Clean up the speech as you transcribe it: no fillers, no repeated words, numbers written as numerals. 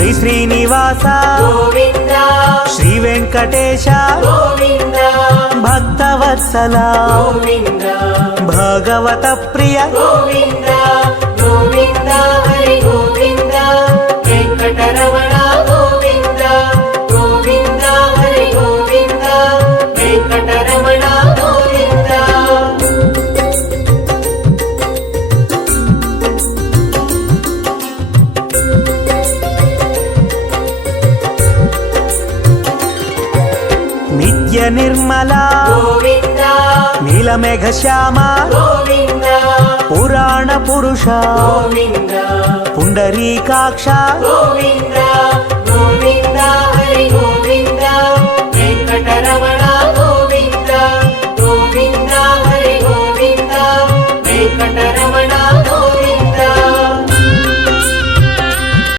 శ్రీ శ్రీనివాస గోవింద శ్రీ వెంకటేశ గోవింద భక్తవత్సల గోవింద భగవత ప్రియ గోవింద గోవింద హరి గోవింద వెంకటరమణ గోవింద గోవింద హరి గోవింద వెంకటరమణ గోవింద నిత్య నిర్మల గోవింద నీలమేఘ శ్యామ గోవింద పురాణ పురుష గోవింద పుండరీకాక్ష గోవింద గోవింద హరి గోవింద